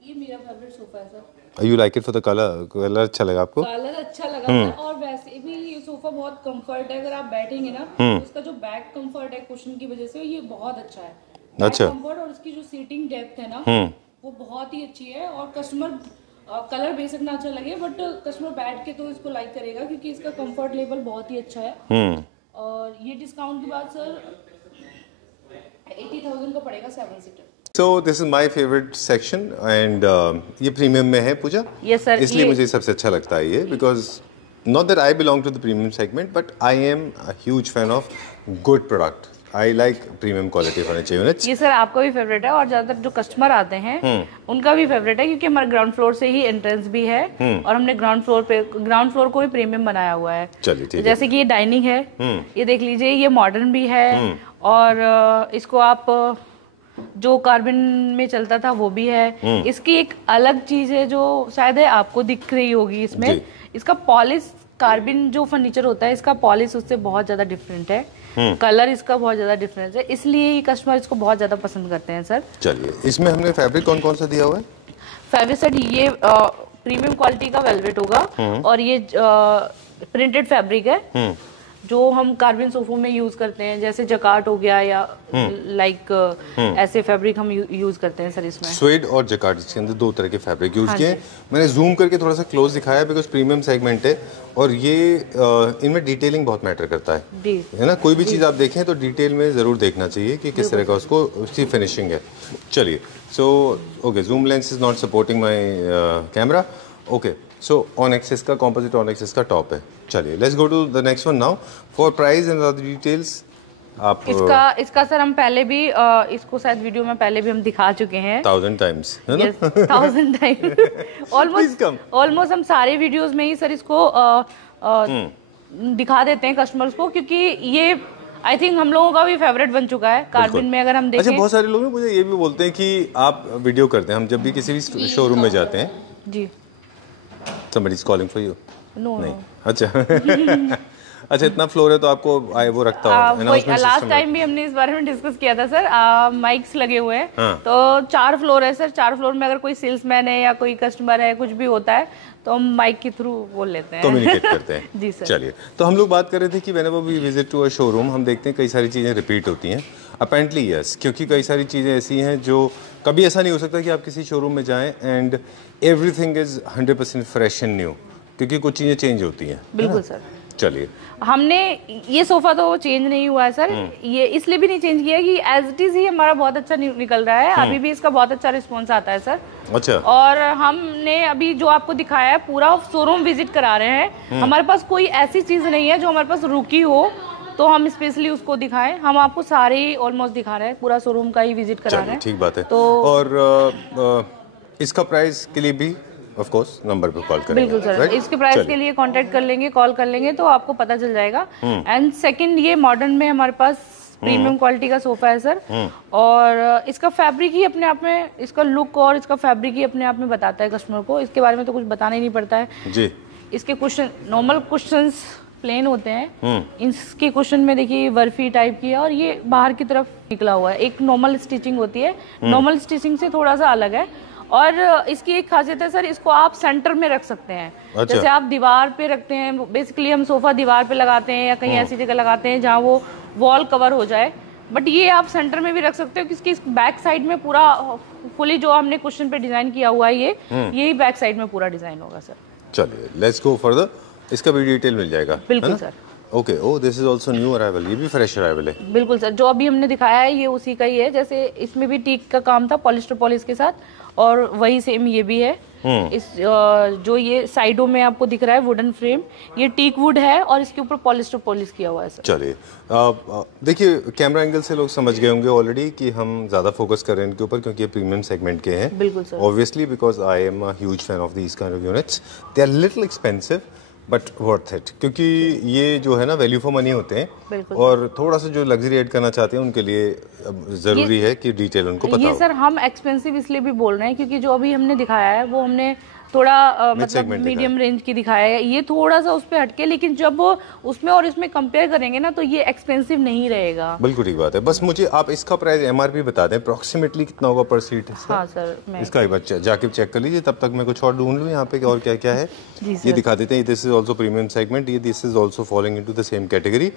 मेरा फेवरेट सोफा है sir. You like it for the colour? Colour अच्छा लगा आपको? कलर अच्छा लगा सर, और वैसे भी ये सोफा बहुत कंफर्ट है। अगर आप बैठेंगे ना तो उसका जो बैक कंफर्ट है कुशन की वजह से ये बहुत अच्छा है। अच्छा कंफर्ट और उसकी जो सीटिंग डेप्थ है ना वो बहुत ही अच्छी है। और कस्टमर कलर बेशक ना अच्छा लगे बट कस्टमर बैठ के तो इसको लाइक करेगा क्योंकि इसका कंफर्ट लेवल बहुत ही अच्छा है। और ये डिस्काउंट के बाद सर 80,000 का पड़ेगा 7 seater. So this is my favourite section and ये प्रीमियम में है पूजा। Yes, sir, इसलिए मुझे सबसे अच्छा लगता है ये because not that I belong to the premium segment but I am a huge fan of good product. I like premium quality furniture units. ये सर आपका भी फेवरेट है और ज्यादातर जो कस्टमर आते हैं उनका भी फेवरेट है क्योंकि हमारे ग्राउंड फ्लोर से ही एंट्रेंस भी है और हमने ग्राउंड फ्लोर को भी प्रीमियम बनाया हुआ है। चलिए ठीक है। जैसे कि ये डाइनिंग है, ये देख लीजिए, ये मॉडर्न भी है और इसको आप जो कार्बन में चलता था वो भी है। इसकी एक अलग चीज है जो शायद है आपको दिख रही होगी इसमें, इसका पॉलिश कार्बन जो फर्नीचर होता है इसका पॉलिश उससे बहुत ज्यादा डिफरेंट है। कलर इसका बहुत ज्यादा डिफरेंस है, इसलिए कस्टमर इसको बहुत ज्यादा पसंद करते हैं सर। चलिए, इसमें हमने फैब्रिक कौन कौन सा दिया हुआ है? फैब्रिक सर ये प्रीमियम क्वालिटी का वेलवेट होगा और ये प्रिंटेड फैब्रिक है जो हम कार्बन सोफों में यूज करते हैं, जैसे जकार्ड हो गया या लाइक ऐसे फैब्रिक हम यूज करते हैं सर इसमें। स्वेड और जकार्ड, इसके अंदर दो तरह के फैब्रिक यूज किए हैं। मैंने जूम करके थोड़ा सा क्लोज दिखाया बिकॉज प्रीमियम सेगमेंट है और ये इनमें डिटेलिंग बहुत मैटर करता है ना। कोई भी चीज़ आप देखें तो डिटेल में ज़रूर देखना चाहिए कि किस तरह का उसको उसकी फिनिशिंग है। चलिए, so okay, zoom lens is not supporting my camera. Okay, so on axis का कॉम्पोजिट ऑन एक्सिस का टॉप है। चलिए, let's go to the next one now for price and other details. आप इसका सर हम पहले भी इसको शायद वीडियो में पहले भी हम दिखा चुके हैं 1000 टाइम्स, है ना? 1000 टाइम्स ऑलमोस्ट हम सारे वीडियोस में ही सर इसको दिखा देते हैं कस्टमर्स को क्योंकि ये आई थिंक हम लोगों का भी फेवरेट बन चुका है कार्बन में। अगर हम देखें, अच्छा, बहुत सारे लोग मुझे ये भी बोलते हैं कि आप वीडियो करते हैं, हम जब भी किसी भी शोरूम में जाते हैं जी। somebody is calling for you? No नहीं, अच्छा अच्छा, इतना फ्लोर है तो आपको वो रखता होगा। लास्ट टाइम भी हमने इस बारे में डिस्कस किया था सर। माइक्स लगे हुए हैं तो 4 फ्लोर है सर। 4 फ्लोर में अगर कोई सेल्समैन है या कोई कस्टमर है कुछ भी होता है तो हम माइक के थ्रू बोल लेते हैं, कम्युनिकेट करते हैं। जी सर। चलिए, तो हम लोग बात कर रहे थे कि whenever we visit to a showroom हम देखते हैं कई सारी चीज़ें रिपीट होती हैं। अपेरेंटली यस, क्योंकि कई सारी चीज़ें ऐसी हैं जो कभी ऐसा नहीं हो सकता कि आप किसी शोरूम में जाएं and everything is 100% fresh and new, क्योंकि कुछ चीज़ें चेंज होती हैं। बिल्कुल सर। चलिए, हमने ये सोफा तो चेंज नहीं हुआ है सर। ये इसलिए भी नहीं चेंज किया कि एज इट इज ही हमारा बहुत अच्छा निकल रहा है। अभी भी इसका बहुत अच्छा रिस्पॉन्स आता है सर। अच्छा। और हमने अभी जो आपको दिखाया है पूरा शोरूम विजिट करा रहे हैं। हमारे पास कोई ऐसी चीज नहीं है जो हमारे पास रुकी हो तो हम स्पेशली उसको दिखाएं। हम आपको सारे ऑलमोस्ट दिखा रहे हैं, पूरा शोरूम का ही विजिट करा रहे हैं। ठीक बात है। तो और इसका प्राइस के लिए भी ऑफ कोर्स नंबर पे कॉल करेंगे। बिल्कुल सर, इसके प्राइस के लिए कांटेक्ट कर लेंगे, कॉल कर लेंगे तो आपको पता चल जाएगा। एंड सेकंड, ये मॉडर्न में हमारे पास प्रीमियम क्वालिटी का सोफा है सर। और इसका फैब्रिक ही अपने आप में, इसका लुक और इसका फैब्रिक ही अपने आप में बताता है कस्टमर को। इसके बारे में तो कुछ बताना ही नहीं पड़ता है जी। इसके क्वेश्चन नॉर्मल क्वेश्चंस प्लेन होते हैं, इसके क्वेश्चन में देखिए बर्फी टाइप की है और ये बाहर की तरफ निकला हुआ है। एक नॉर्मल स्टिचिंग होती है, नॉर्मल स्टिचिंग से थोड़ा सा अलग है। और इसकी एक खासियत है सर, इसको आप सेंटर में रख सकते हैं। अच्छा। जैसे आप दीवार पे रखते हैं, बेसिकली हम सोफा दीवार पे लगाते हैं या कहीं ऐसी जगह लगाते हैं जहाँ वो वॉल कवर हो जाए, बट ये आप सेंटर में भी रख सकते हो, क्योंकि इस बैक साइड में पूरा फुली जो हमने क्वेश्चन पे डिजाइन किया हुआ है यही बैक साइड में पूरा डिजाइन होगा सर। चलिए लेट्स गो फर्दर, इसका भी डिटेल मिल जाएगा। बिल्कुल sir. Okay, oh this is also new arrival, ये भी फ्रेश अराइवल है। बिल्कुल सर, जो अभी हमने दिखाया है ये उसी का ही है। जैसे इसमें भी टीक का काम था पॉलिस्टर पॉलिश के साथ, और वही सेम ये भी है। इस जो ये साइडों में आपको दिख रहा है वुडन फ्रेम, ये टीक वुड है और इसके ऊपर पॉलिस्टर पॉलिश किया हुआ है सर। चलिए देखिए, कैमरा एंगल से लोग समझ गए होंगे ऑलरेडी कि हम ज़्यादा फोकस कर रहे हैं इनके ऊपर, क्योंकि ये प्रीमियम सेगमेंट के हैं। बिल्कुल sir. Obviously because I am a huge fan of these kind of units. They are little expensive but worth it, क्योंकि ये जो है ना वैल्यू फॉर मनी होते हैं, और थोड़ा सा जो लग्जरी ऐड करना चाहते हैं उनके लिए जरूरी है कि डिटेल उनको पता ये हो। सर हम एक्सपेंसिव इसलिए भी बोल रहे हैं क्योंकि जो अभी हमने दिखाया है वो हमने थोड़ा मतलब मीडियम रेंज की दिखाया है, ये थोड़ा सा उस पे हटके, लेकिन जब उसमें और इसमें कंपेयर करेंगे ना तो ये एक्सपेंसिव नहीं रहेगा। बिल्कुल ठीक बात है। बस मुझे आप इसका प्राइस एमआरपी बता दें, अप्रोक्सीमेटली कितना होगा पर सीट? हाँ सर, मैं इसका एक बार जाके चेक कर लीजिए, तब तक मैं कुछ और ढूंढ लूँ यहाँ पे और क्या क्या है। ये दिखा देते हैं। This is also premium segment, ये this is also following into the same category.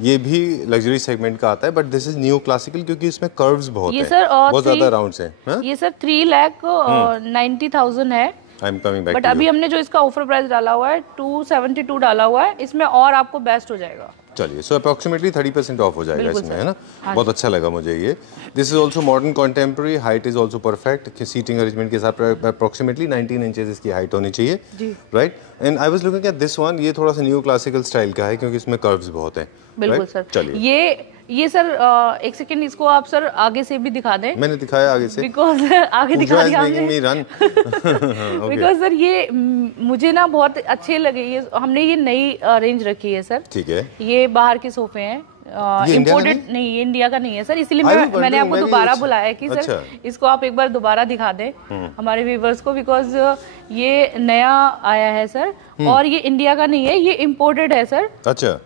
ये भी लग्जरी सेगमेंट का आता है, but this is new classical, क्योंकि इसमें कर्व्स बहुत हैं, बहुत ज्यादा राउंड्स हैं। ये सर 3,90,000 है। बट अभी हमने जो इसका ऑफर प्राइस डाला हुआ है 272 डाला हुआ है, इसमें और आपको बेस्ट हो जाएगा। चलिए, सो अप्रोक्सीमेटली 30% ऑफ हो जाएगा इसमें, है ना। बहुत अच्छा लगा मुझे ये। This is also modern contemporary, height is also perfect. Seating arrangement के साथ अप्रोक्सीमेटली 19 इंचेस इसकी हाइट होनी चाहिए, right. And I was looking at this one, ये थोड़ा सा न्यू क्लासिकल स्टाइल का है क्योंकि इसमें कर्व्स बहुत हैं। बिल्कुल सर। चलिए ये सर एक सेकंड, इसको आप सर आगे से भी दिखा दें। मैंने दिखाया आगे से, बिकॉज आगे दिखा दिया हमने। बिकॉज सर ये मुझे ना बहुत अच्छे लगे, ये हमने ये नई रेंज रखी है सर। ठीक है। ये बाहर के सोफे हैं, इम्पोर्टेड नहीं, ये इंडिया का नहीं है सर, इसलिए मैंने आपको दोबारा बुलाया है कि सर इसको आप एक बार दोबारा दिखा दें हमारे व्यूवर्स को, बिकॉज ये नया आया है सर, और ये इंडिया का नहीं है, ये इम्पोर्टेड है सर। अच्छा।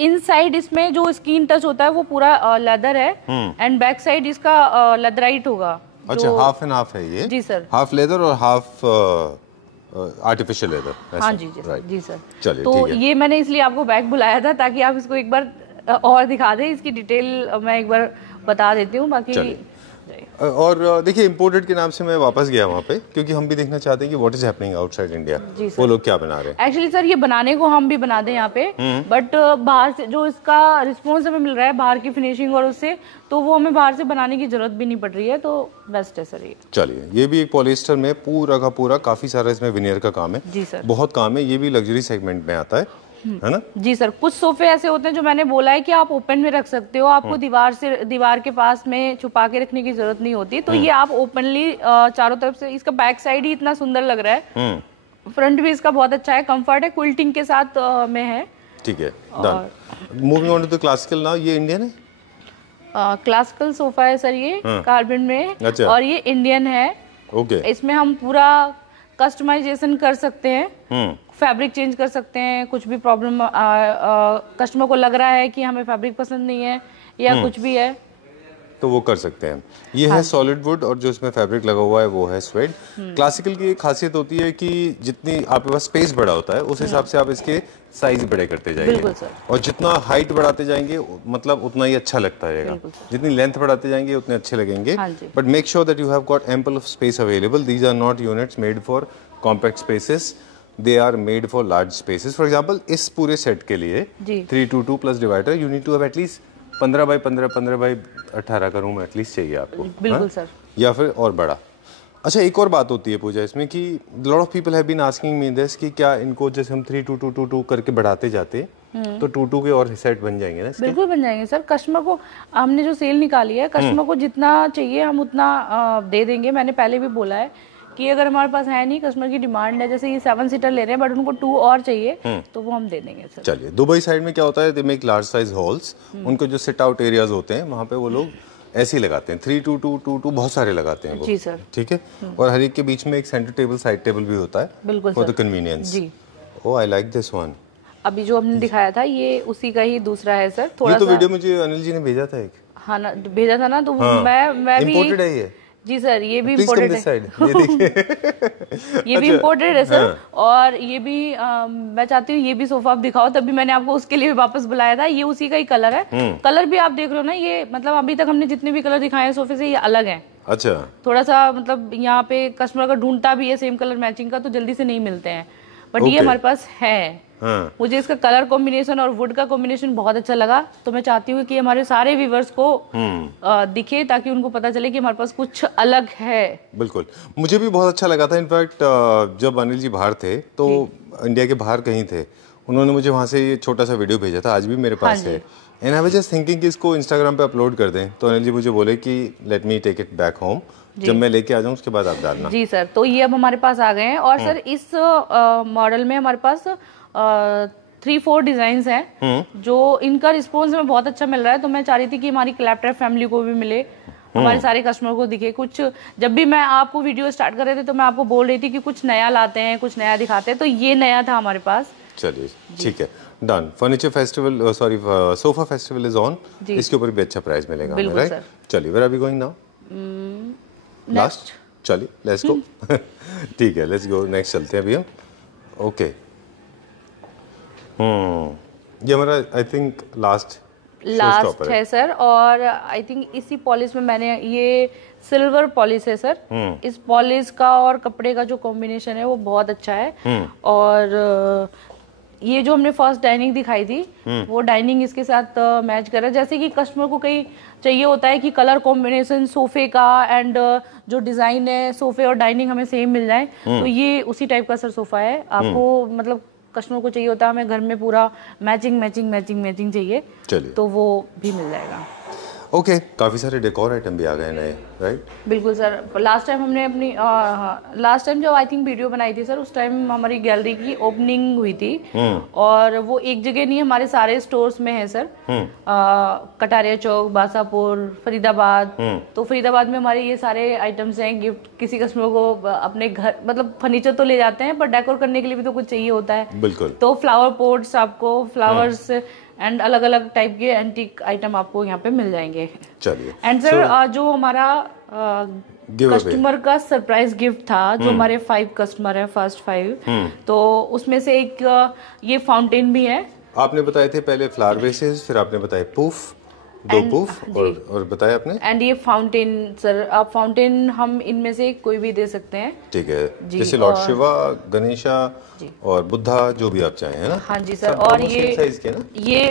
इनसाइड इसमें जो स्किन टच होता है वो पूरा लेदर है, एंड बैक साइड इसका लेदराइट होगा। अच्छा, हाफ एंड हाफ है ये? जी सर, हाफ लेदर और हाफ आर्टिफिशियल लेदर। हाँ जी जी सर। चलिए, तो ये मैंने इसलिए आपको बैक बुलाया था ताकि आप इसको एक बार और दिखा दें। इसकी डिटेल मैं एक बार बता देती हूँ, बाकी और देखिए इम्पोर्टेड के नाम से मैं वापस गया वहाँ पे, क्योंकि हम भी देखना चाहते हैं कि what is happening outside India, वो लोग क्या बना रहे हैं। एक्चुअली सर ये बनाने को हम भी बना दें यहाँ पे, बट बाहर से जो इसका रिस्पॉन्स हमें मिल रहा है बाहर की फिनिशिंग और उससे, तो वो हमें बाहर से बनाने की जरूरत भी नहीं पड़ रही है, तो बेस्ट है सर ये। चलिए, ये भी एक पॉलिएस्टर में पूरा का पूरा, काफी सारा इसमें विनियर का काम है। जी सर, बहुत काम है। ये भी लग्जरी सेगमेंट में आता है ना। जी सर। कुछ सोफे ऐसे होते हैं जो मैंने बोला है कि आप ओपन में रख सकते हो, आपको दीवार के पास में छुपा के रखने की जरूरत नहीं होती, तो ये आप ओपनली चारों तरफ से, इसका बैक साइड ही इतना सुंदर लग रहा है, फ्रंट भी इसका बहुत अच्छा है, कंफर्ट है, क्विल्टिंग के साथ में है। ठीक है, done. Moving on to the classical now. ये इंडियन है? क्लासिकल सोफा है सर ये, कार्बन में। अच्छा। और ये इंडियन है। ओके। इसमें हम पूरा कस्टमाइजेशन कर सकते हैं, फैब्रिक चेंज कर सकते हैं, कुछ भी प्रॉब्लम कस्टमर को लग रहा है कि हमें फैब्रिक पसंद नहीं है या कुछ भी है तो वो कर सकते हैं। ये है सॉलिड वुड, और जो इसमें फैब्रिक लगा हुआ है वो है स्वेड। क्लासिकल की एक खासियत होती है कि जितनी आपके पास स्पेस बड़ा होता है उस हिसाब से आप इसके साइज बड़े करते जाएंगे, और जितना हाइट बढ़ाते जाएंगे मतलब उतना ही अच्छा लगता रहेगा। जितनी लेंथ बढ़ाते जाएंगे उतने अच्छे लगेंगे। But make sure that you have got ample of space available. These are not units made for compact spaces, they are made for large spaces. For example इस पूरे सेट के लिए 322 plus divider, you need to have at least 15 by 15 15 by 18 का room at least चाहिए आपको। बिल्कुल sir. या फिर और बड़ा। अच्छा, एक और बात होती है पूजा इसमें कि lot of people have been asking me this कि क्या इनको जैसे हम 32222 करके बढ़ाते जाते तो 22 के और सेट बन जाएंगे ना? बिल्कुल बन जाएंगे सर। कस्टमर को हमने जो सेल निकाली है, कस्टमर को जितना चाहिए हम उतना दे देंगे। मैंने पहले भी बोला है कि अगर हमारे पास है नहीं, कस्टमर की डिमांड है, जैसे ये 7 सीटर ले रहे हैं बट उनको 2 और चाहिए तो वो हम दे देंगे सर। चलिए, दुबई साइड में क्या होता है, they make large size halls, उनको जो सिट आउट एरियाज होते हैं वहाँ पे वो लोग ऐसे ही लगाते हैं, 32222 बहुत सारे लगाते हैं वो। जी सर। ठीक है। और हर एक के बीच में एक सेंटर टेबल, साइड टेबल भी होता है। बिल्कुल फॉर द कन्वीनियंस। जी। Oh, I like this one. अभी जो हमने दिखाया था ये उसी का ही दूसरा है सर। थोड़ा ये तो वीडियो मुझे अनिल जी ने भेजा था एक। हाँ ना, भेजा था ना, तो मैं भी इम्पोर्टेड है ये? जी सर, ये भी Please come इम्पोर्टेड this है। side. ये देखिए। ये भी इम्पोर्टेड है सर। और ये भी मैं चाहती हूँ ये भी सोफा आप दिखाओ, तभी मैंने आपको उसके लिए भी वापस बुलाया था। ये उसी का ही कलर है। कलर भी आप देख रहे हो ना, ये मतलब अभी तक हमने जितने भी कलर दिखाए हैं सोफे से, ये अलग है। अच्छा, थोड़ा सा मतलब यहाँ पे कस्टमर का ढूंढता भी है सेम कलर मैचिंग का, तो जल्दी से नहीं मिलते हैं, बट ये Okay. हमारे पास है। हाँ, मुझे इसका कलर कॉम्बिनेशन और वुड का कॉम्बिनेशन बहुत अच्छा लगा, तो मैं चाहती हूँ कि हमारे सारे व्यूवर्स को दिखे, ताकि उनको पता चले कि हमारे पास कुछ अलग है। बिल्कुल। मुझे भी बहुत अच्छा लगा था। इनफैक्ट जब अनिल जी बाहर थे तो इंडिया के बाहर कहीं थे, उन्होंने मुझे वहाँ से ये छोटा सा वीडियो भेजा था, आज भी मेरे पास है। And I was just thinking कि इसको इंस्टाग्राम पे अपलोड कर दें, तो अनिल जी मुझे बोले कि let me take it back home, जब मैं लेके आ जाऊँ उसके बाद आप डालना। जी सर, तो ये अब हमारे पास आ गए हैं। और सर इस मॉडल में हमारे पास 3-4 डिजाइन हैं, जो इनका रिस्पॉन्स हमें बहुत अच्छा मिल रहा है। तो मैं चाह रही थी कि हमारी क्लैपटॉप फैमिली को भी मिले, हमारे सारे कस्टमर को दिखे कुछ। जब भी मैं आपको वीडियो स्टार्ट कर रहे थे तो मैं आपको बोल रही थी कि कुछ नया लाते हैं, कुछ नया दिखाते हैं, तो ये नया था हमारे पास। चलिए ठीक है, done. Furniture festival, sorry sofa festival is on, इसके ऊपर भी अच्छा प्राइस मिलेगा हमें, राइट? चलिए, where are we going now? Last, चलिए लेट्स गो। ठीक है, लेट्स गो, नेक्स्ट चलते हैं अभी हम। ओके, ये हमारा आई थिंक लास्ट है सर। और आई थिंक इसी पॉलिश में मैंने, ये सिल्वर पॉलिश है सर। इस पॉलिश का और कपड़े का जो कॉम्बिनेशन है वो बहुत अच्छा है। और ये जो हमने फर्स्ट डाइनिंग दिखाई थी, वो डाइनिंग इसके साथ मैच कर रहा है। जैसे कि कस्टमर को कहीं चाहिए होता है कि कलर कॉम्बिनेशन सोफे का एंड जो डिजाइन है सोफे और डाइनिंग हमें सेम मिल जाए, तो ये उसी टाइप का सर सोफा है। आपको मतलब कस्टमर को चाहिए होता है हमें घर में पूरा मैचिंग चाहिए, तो वो भी मिल जाएगा। ओके, काफ़ी सारे डेकोर आइटम भी आ गए नए, राइट? बिल्कुल सर। लास्ट टाइम हमने अपनी लास्ट टाइम जो आई थिंक वीडियो बनाई थी सर, उस टाइम हमारी गैलरी की ओपनिंग हुई थी। और वो एक जगह नहीं, हमारे सारे स्टोर्स में है सर। कटारिया चौक, बासापुर, फरीदाबाद। तो फरीदाबाद में हमारे ये सारे आइटम्स हैं। गिफ्ट किसी कस्टमर को अपने घर, मतलब फर्नीचर तो ले जाते हैं, पर डेकोर करने के लिए भी तो कुछ चाहिए होता है। बिल्कुल। तो फ्लावर पोट्स, आपको फ्लावर्स एंड अलग अलग टाइप के एंटीक आइटम आपको यहाँ पे मिल जाएंगे। चलिए। एंड सर जो हमारा कस्टमर का सरप्राइज गिफ्ट था, जो हमारे 5 कस्टमर है, फर्स्ट 5, तो उसमें से एक ये फाउंटेन भी है। आपने बताए थे पहले फ्लावर बेसेस, फिर आपने बताए पूफ, 2 पूफ, और बताया आपने। एंड ये फाउंटेन सर, आप फाउंटेन हम इनमें से कोई भी दे सकते हैं। ठीक है, जैसे लॉर्ड शिवा, गणेशा और बुद्धा, जो भी आप चाहें, है ना? हाँ जी सर। और ये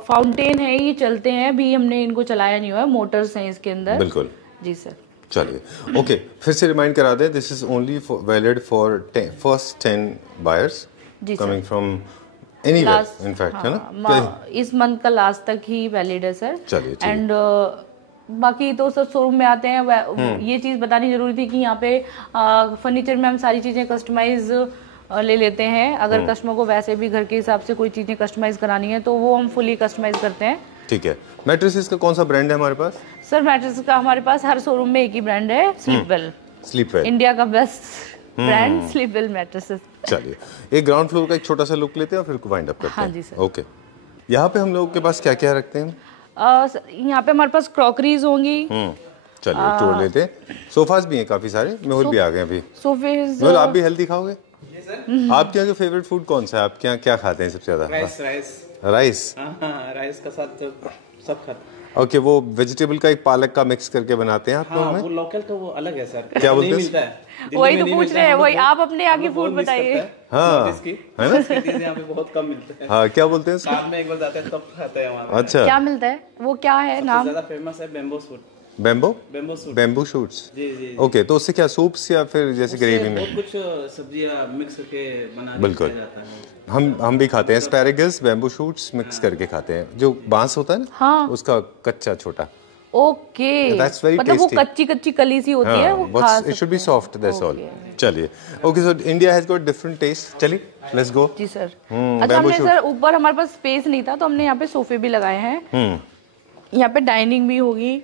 फाउंटेन है, ये चलते हैं, अभी हमने इनको चलाया नहीं हुआ है, मोटर्स हैं इसके अंदर। बिल्कुल जी सर। चलिए, ओके, फिर से रिमाइंड करा दें, this is only valid for first 10 buyers coming from anywhere, in fact, है ना? इस मंथ का लास्ट तक ही वैलिड है सर। चलिए। एंड बाकी तो सर शोरूम में आते हैं, ये चीज बतानी जरूरी थी कि यहाँ पे फर्नीचर में हम सारी चीजें कस्टमाइज ले लेते हैं। अगर कस्टमर को वैसे भी घर के हिसाब से कोई चीजें कस्टमाइज करानी है, तो वो हम फुली कस्टमाइज करते हैं। ठीक है। मैट्रेसेस का कौन सा ब्रांड है हमारे पास? सर मैट्रेस का हमारे पास हर शोरूम में एक ही ब्रांड है, स्लीपवेल। इंडिया का बेस्ट ब्रांड स्लीपवेल मैट्रेसेस। चलिए, एक ग्राउंड फ्लोर का एक छोटा सा लुक लेते हैं और फिर वाइंड अप करते हैं। हाँ जी सर। ओके, यहाँ पे हम लोगों के पास क्या क्या रखते हैं? यहाँ पे हमारे पास क्रॉकरीज होंगी। चलिए, टूर लेते हैं। सोफास भी हैं काफी सारे, मेहुल भी आ गए अभी। सोफेज। मेहुल, आप भी हेल्दी खाओगे? आपके यहाँ के फेवरेट फूड कौन सा है? आपके यहाँ क्या खाते हैं सबसे ज्यादा? राइस। राइस का साथ सब खाते हैं। ओके, वो वेजिटेबल का एक पालक का मिक्स करके बनाते हैं आप लोग में? वो लोकल तो वो अलग है सर। क्या बोलते हैं? मिलता है, वही तो पूछ रहे हैं, वही आप अपने आगे फूड बताइए। हाँ, है ना? चीजें यहाँ पे बहुत कम मिलते हैं। हाँ, क्या बोलते हैं? साल में एक बार जाते हैं तब खाते हैं वहाँ। अच्छा, क्या मिलता है? वो क्या है नाम? ज्यादा फेमस है बेम्बो सूट। Bamboo shoots. जी। ओके, तो उससे क्या सूप्स या फिर जैसे ग्रेवी में बहुत कुछ सब्जियां मिक्स करके बना बिल्कुल जाता है। हम भी खाते हैं एस्पैरागस, बेम्बू शूट्स मिक्स करके खाते हैं, जो बांस होता है ना। हाँ। उसका कच्चा छोटा। ओके, मतलब वो कच्ची कली सी होती है, वो खा सकते हैं। It should be soft, that's all. चलिए, okay, so India has got different taste. चलिए, लेट्स गो। जी सर। अच्छा, हमने सर ऊपर हमारे पास स्पेस नहीं था, तो हमने यहाँ पे सोफे भी लगाए हैं। यहाँ पे डाइनिंग भी होगी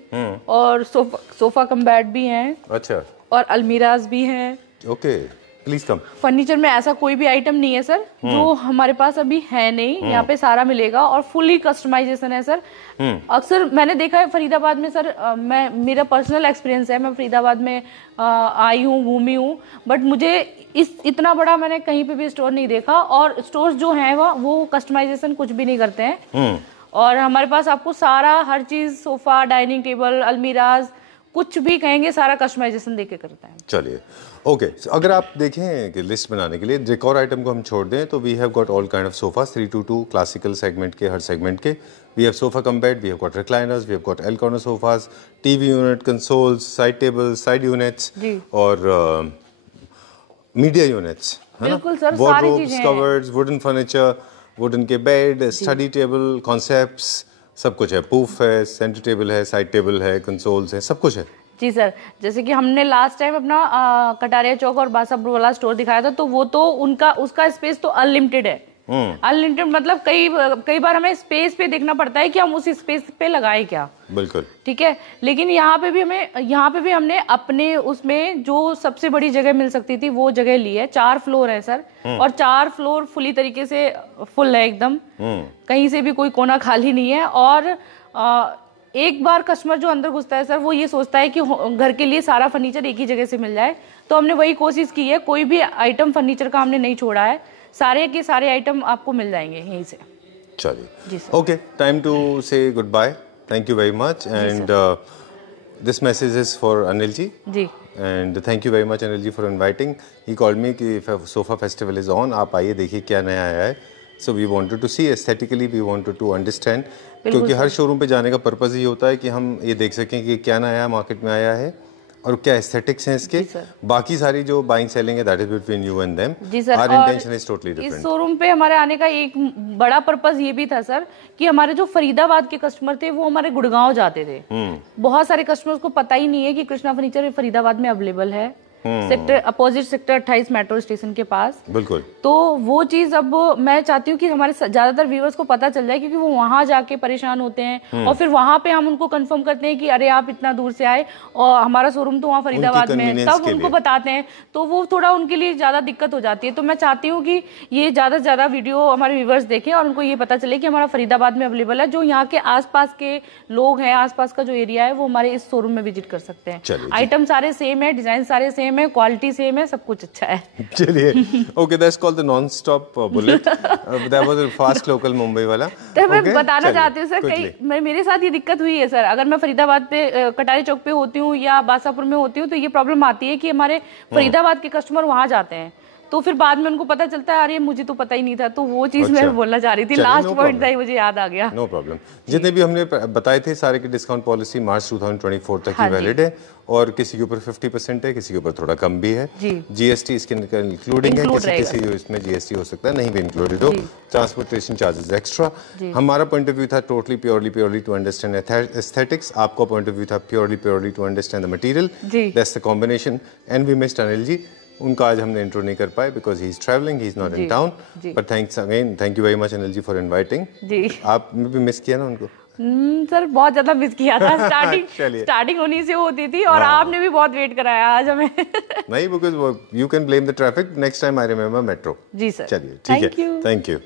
और सोफा कम बेड भी हैं। अच्छा। और अलमीराज भी हैं। ओके। Please come. फर्नीचर में ऐसा कोई भी आइटम नहीं है सर जो हमारे पास अभी है नहीं, यहाँ पे सारा मिलेगा और फुली कस्टमाइजेशन है सर। अक्सर मैंने देखा है फरीदाबाद में सर, मैं मेरा पर्सनल एक्सपीरियंस है, मैं फरीदाबाद में आई हूँ, घूमी हूँ, बट मुझे इतना बड़ा मैंने कहीं पे भी स्टोर नहीं देखा। और स्टोर्स जो हैं वो कस्टमाइजेशन कुछ भी नहीं करते हैं। और हमारे पास आपको सारा हर चीज, सोफा, डाइनिंग टेबल, अलमीराज, कुछ भी कहेंगे सारा कस्टमाइजेशन देके करता है। चलिए ओके, अगर आप देखें कि लिस्ट बनाने के लिए डेकोर आइटम को हम छोड़ दें तो we have got all kind of sofas, 322 classical segment के, हर सेगमेंट के। We have sofa cum bed, we have got recliners, we have got L corner sofas, TV unit, consoles, side tables, side units और media units, है ना? बिल्कुल sir, सारी wardrobes, चीजें cupboards, wooden furniture, wooden के bed, study table, concepts, सब कुछ है। पूफ है, सेंटर टेबल है, साइड टेबल है, कंसोल्स है, सब कुछ है। जी सर, जैसे कि हमने लास्ट टाइम अपना कटारिया चौक और बासापुर वाला स्टोर दिखाया था, तो वो तो उसका स्पेस तो अनलिमिटेड है। अनलिमिटेड मतलब कई बार हमें स्पेस पे देखना पड़ता है कि हम उस स्पेस पे लगाए क्या। बिल्कुल ठीक है, लेकिन यहाँ पे भी हमने अपने उसमें जो सबसे बड़ी जगह मिल सकती थी वो जगह ली है। 4 फ्लोर है सर, और 4 फ्लोर फुली तरीके से फुल है एकदम, कहीं से भी कोई कोना खाली नहीं है। और एक बार कस्टमर जो अंदर घुसता है सर, वो ये सोचता है कि घर के लिए सारा फर्नीचर एक ही जगह से मिल जाए, तो हमने वही कोशिश की है। कोई भी आइटम फर्नीचर का हमने नहीं छोड़ा है, सारे के सारे आइटम आपको मिल जाएंगे यहीं से। चलिए okay, time to say goodbye, thank you very much and this message is for Anil ji. And thank you very much Anil ji for inviting. He called me कि सोफा फेस्टिवल इज ऑन, आप आइए देखिए क्या नया आया है। So we wanted to see aesthetically, we wanted to understand, क्योंकि हर शोरूम पे जाने का पर्पस ये होता है कि हम ये देख सकें कि क्या नया मार्केट में आया है और क्या एस्थेटिक्स हैं इसके। बाकी सारी जो बाइंग सेलिंग है that is between you and them. Our intention is totally different. इस शोरूम पे हमारे आने का एक बड़ा पर्पस ये भी था सर कि हमारे जो फरीदाबाद के कस्टमर थे वो हमारे गुड़गांव जाते थे। बहुत सारे कस्टमर्स को पता ही नहीं है कि कृष्णा फर्नीचर फरीदाबाद में अवेलेबल है, sector opposite sector 28 metro station के पास। बिल्कुल। तो वो चीज अब मैं चाहती हूँ कि हमारे ज्यादातर व्यूअर्स को पता चल जाए, क्योंकि वो वहां जाके परेशान होते हैं और फिर वहां पे हम उनको कंफर्म करते हैं कि अरे आप इतना दूर से आए और हमारा शोरूम तो वहाँ फरीदाबाद में है, तब उनको बताते हैं, तो वो थोड़ा उनके लिए ज्यादा दिक्कत हो जाती है। तो मैं चाहती हूँ कि ये ज्यादा से ज्यादा वीडियो हमारे व्यूअर्स देखें और उनको ये पता चले कि हमारा फरीदाबाद में अवेलेबल है। जो यहाँ के आसपास के लोग हैं, आसपास का जो एरिया है, वो हमारे इस शोरूम में विजिट कर सकते हैं। आइटम सारे सेम है, डिजाइन सारे सेम है, क्वालिटी सेम है, सब कुछ अच्छा है। चलिए okay, that's called the non stop bullet, that was a fast local Mumbai वाला। तो मैं बताना चाहती हूँ सर, कई मेरे साथ ये दिक्कत हुई है सर, अगर मैं फरीदाबाद पे कटारी चौक पे होती हूँ या बासापुर में होती हूँ तो ये प्रॉब्लम आती है कि हमारे फरीदाबाद के कस्टमर वहां जाते हैं, तो फिर बाद में उनको पता चलता है अरे मुझे तो पता ही नहीं था। तो वो चीज मैं बोलना चाह रही थी, लास्ट पॉइंट था मुझे याद आ गया। No problem. जितने भी हमने बताए थे सारे की डिस्काउंट पॉलिसी मार्च 2024 तक की वैलिड है, और किसी के ऊपर 50% है, किसी के ऊपर थोड़ा कम भी है। जीएसटी इसके इंक्लूडिंग है, किसी इसमें जीएसटी हो सकता है, नहीं भी इंक्लूडेड हो, ट्रांसपोर्टेशन चार्जेस एक्स्ट्रा। हमारा पॉइंट ऑफ व्यू था totally purely to understand aesthetics, आपका पॉइंट ऑफ व्यू था purely to understand the material. That's the combination and we missed Anil ji, उनका आज हमने इंट्रो नहीं कर पाए because he is travelling, he is not in town, but thanks again, thank you very much Anil ji for inviting. आपने भी miss किया ना उनको? सर बहुत ज्यादा मिस किया था, स्टार्टिंग उन्हीं से होती थी और आपने भी बहुत वेट कराया आज हमें। नहीं, because you can blame the traffic, next time I remember metro. जी सर, चलिए ठीक है, थैंक यू।